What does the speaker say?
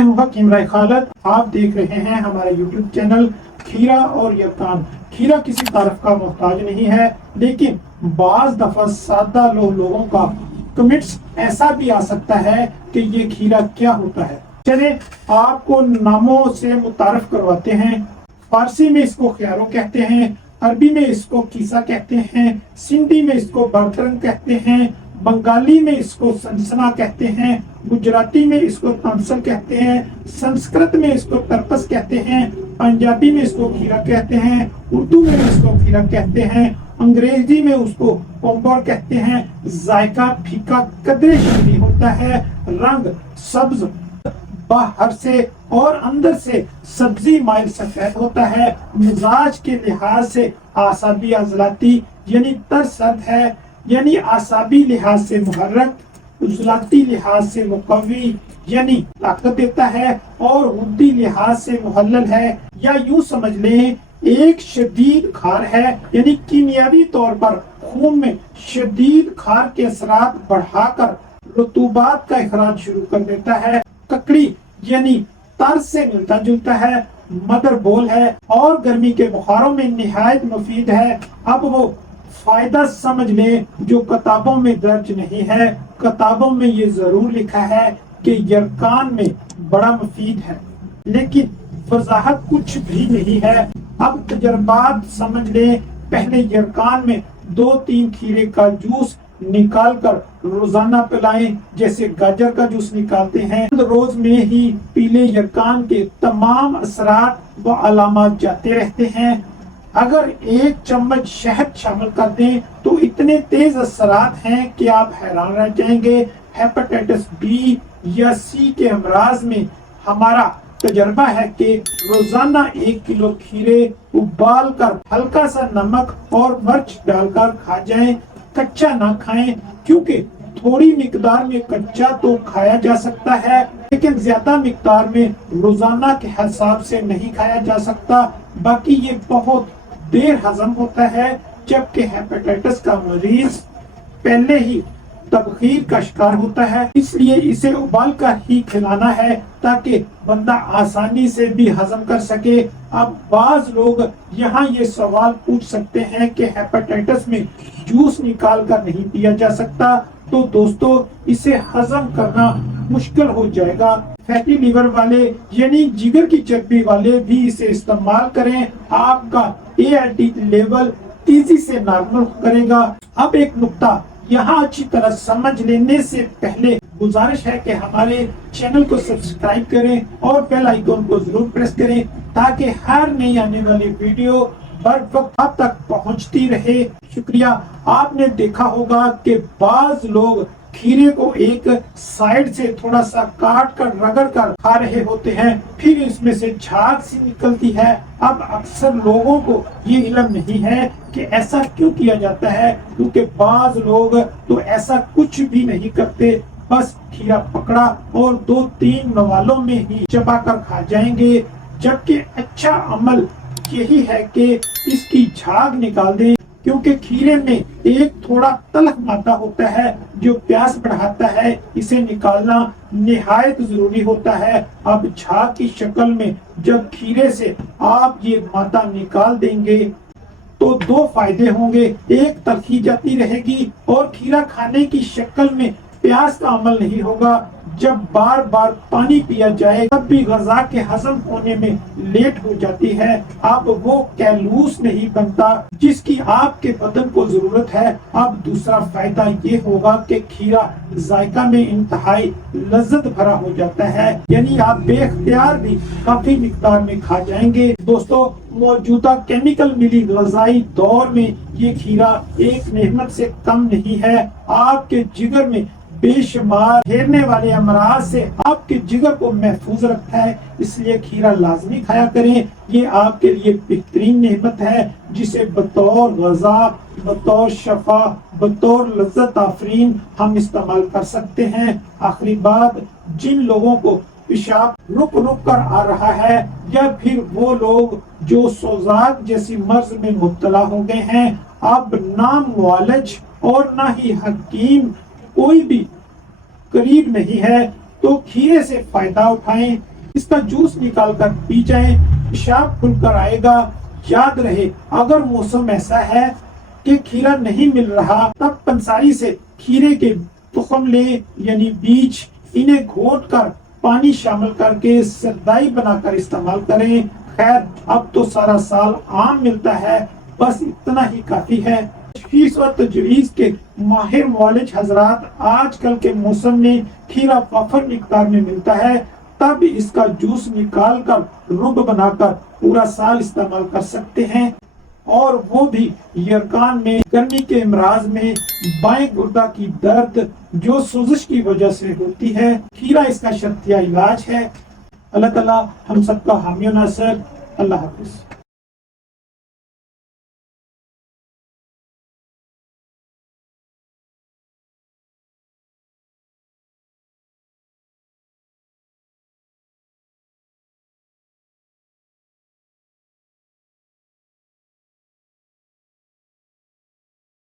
मैं हूं हकीम राय खालिद। आप देख रहे हैं हमारा यूट्यूब चैनल खीरा और यरकान। खीरा किसी तारीफ का मोहताज नहीं है, लेकिन बाज दफा सादा लोगों का कमेंट्स ऐसा भी आ सकता है कि ये खीरा क्या होता है। चले आपको नामों से मुतारफ करवाते हैं। फारसी में इसको ख्यारों कहते हैं, अरबी में इसको कीसा कहते हैं, सिंधी में इसको बरतरंग कहते हैं, बंगाली में इसको सनसना कहते हैं, गुजराती में इसको तमसल कहते हैं, संस्कृत में इसको तरपस कहते हैं, पंजाबी में इसको खीरा कहते हैं, उर्दू में इसको खीरा कहते हैं, अंग्रेजी में उसको पोम्बर कहते हैं। जायका फीका कदरे शीरी होता है, रंग सब्ज बाहर से और अंदर से सब्जी माइल सफेद होता है। मिजाज के लिहाज से आसाबी अजलाती यानी तरसद है, यानी आसाबी लिहाज से मुहर्रक, उजलाती लिहाज से मुकवी यानी ताकत देता है, और हुद्दी लिहाज से मुहल्लल है, या यूं समझ लें एक शदीद खार है, यानी कीमियावी तौर पर खून में शदीद खार के असरात बढ़ाकर रुतूबात का इखराज शुरू कर देता है। ककड़ी यानी तर्ज से मिलता जुलता है, मदर बोल है और गर्मी के बुखारों में निहायत मुफीद है। अब वो फायदा समझ ले जो किताबों में दर्ज नहीं है। किताबों में ये जरूर लिखा है कि यरकान में बड़ा मुफीद है, लेकिन वजाहत कुछ भी नहीं है। अब तजर्बात समझ ले। पहले यरकान में 2-3 खीरे का जूस निकाल कर रोजाना पिलाएं, जैसे गाजर का जूस निकालते हैं। रोज में ही पीले यरकान के तमाम असरात व अलामत जाते रहते हैं। अगर 1 चम्मच शहद शामिल कर दें तो इतने तेज असरात हैं कि आप हैरान रह जाएंगे। हेपेटाइटिस बी या सी के अमराज में हमारा तजर्बा है कि रोजाना 1 किलो खीरे उबाल कर हल्का सा नमक और मिर्च डालकर खा जाएं। कच्चा ना खाएं, क्योंकि थोड़ी मिकदार में कच्चा तो खाया जा सकता है, लेकिन ज्यादा मिकदार में रोजाना के हिसाब से नहीं खाया जा सकता। बाकी ये बहुत देर हजम होता है, जबकि हेपेटाइटिस का मरीज पहले ही तबखीर का शिकार होता है। इसलिए इसे उबाल कर ही खिलाना है ताकि बंदा आसानी से भी हजम कर सके। अब बाज लोग यहाँ ये सवाल पूछ सकते हैं कि हेपेटाइटिस में जूस निकाल कर नहीं पिया जा सकता, तो दोस्तों इसे हजम करना मुश्किल हो जाएगा। फैटी लीवर वाले यानी जिगर की चर्बी वाले भी इसे इस्तेमाल करें, आपका ALT लेवल तेजी से नॉर्मल करेगा। अब एक नुक्ता यहाँ अच्छी तरह समझ लेने से पहले गुजारिश है कि हमारे चैनल को सब्सक्राइब करें और बेल आइकन को जरूर प्रेस करें, ताकि हर नई आने वाली वीडियो बर वक्त आप तक पहुंचती रहे। शुक्रिया। आपने देखा होगा कि बाज लोग खीरे को एक साइड से थोड़ा सा काट कर रगड़ कर खा रहे होते हैं, फिर इसमें से झाग सी निकलती है। अब अक्सर लोगों को ये इल्म नहीं है कि ऐसा क्यों किया जाता है, क्योंकि बाज लोग तो ऐसा कुछ भी नहीं करते, बस खीरा पकड़ा और 2-3 नवालों में ही चबा कर खा जाएंगे। जबकि अच्छा अमल यही है कि इसकी झाग निकाल दें, क्योंकि खीरे में एक थोड़ा तलख मादा होता है जो प्यास बढ़ाता है। इसे निकालना निहायत जरूरी होता है। अब झाग की शक्ल में जब खीरे से आप ये मादा निकाल देंगे तो 2 फायदे होंगे। एक तलखी जाती रहेगी और खीरा खाने की शक्ल में प्यास का अमल नहीं होगा। जब बार बार पानी पिया जाए तब भी गजा के हजम होने में लेट हो जाती है। अब वो कैलूस नहीं बनता जिसकी आपके बदन को जरूरत है। अब दूसरा फायदा ये होगा कि खीरा जायका में इंतहाई लज्जत भरा हो जाता है, यानी आप बेख्तियार भी काफी मिकदार में खा जाएंगे। दोस्तों मौजूदा केमिकल मिली गजाई दौर में ये खीरा एक नेमत से कम नहीं है। आपके जिगर में बेशुमार घेरने वाले अमराज से आपके जिगर को महफूज रखता है, इसलिए खीरा लाजमी खाया करें। ये आपके लिए बेहतरीन नेमत है जिसे बतौर गजा, बतौर शफा, बतौर लज्जत आफरीन हम इस्तेमाल कर सकते हैं। आखिरी बात, जिन लोगों को पेशाब रुक रुक कर आ रहा है, या फिर वो लोग जो सोजाक जैसी मर्ज में मुब्तला हो गए हैं, अब ना मुआलिज और ना ही हकीम कोई भी करीब नहीं है, तो खीरे से फायदा उठाएं। اس کا جوس نکال کر پی جائیں، پیشاب کھل کر آئے گا۔ یاد رہے اگر موسم ایسا ہے کہ کھیرا نہیں مل رہا تب پنساری سے کھیرے کے تخم لیں یعنی بیج، انہیں گھونٹ کر پانی شامل کر کے سردائی بنا کر استعمال کریں۔ خیر اب تو سارا سال آم ملتا ہے، بس اتنا ہی کافی ہے۔ تشخیص اور تجویز کے ماہر معالج حضرات آج کل کے موسم میں کھیرا وافر مقدار میں ملتا ہے، تب اس کا جوس نکال کر رب بنا کر پورا سال استعمال کر سکتے ہیں، اور وہ بھی یرکان میں، گرمی کے امراض میں، بائیں گردہ کی درد جو سوزش کی وجہ سے ہوتی ہے۔ کھیرا اس کا شرطیہ علاج ہے۔ اللہ تعالی ہم سب کا حامی و ناصر۔ اللہ حافظ۔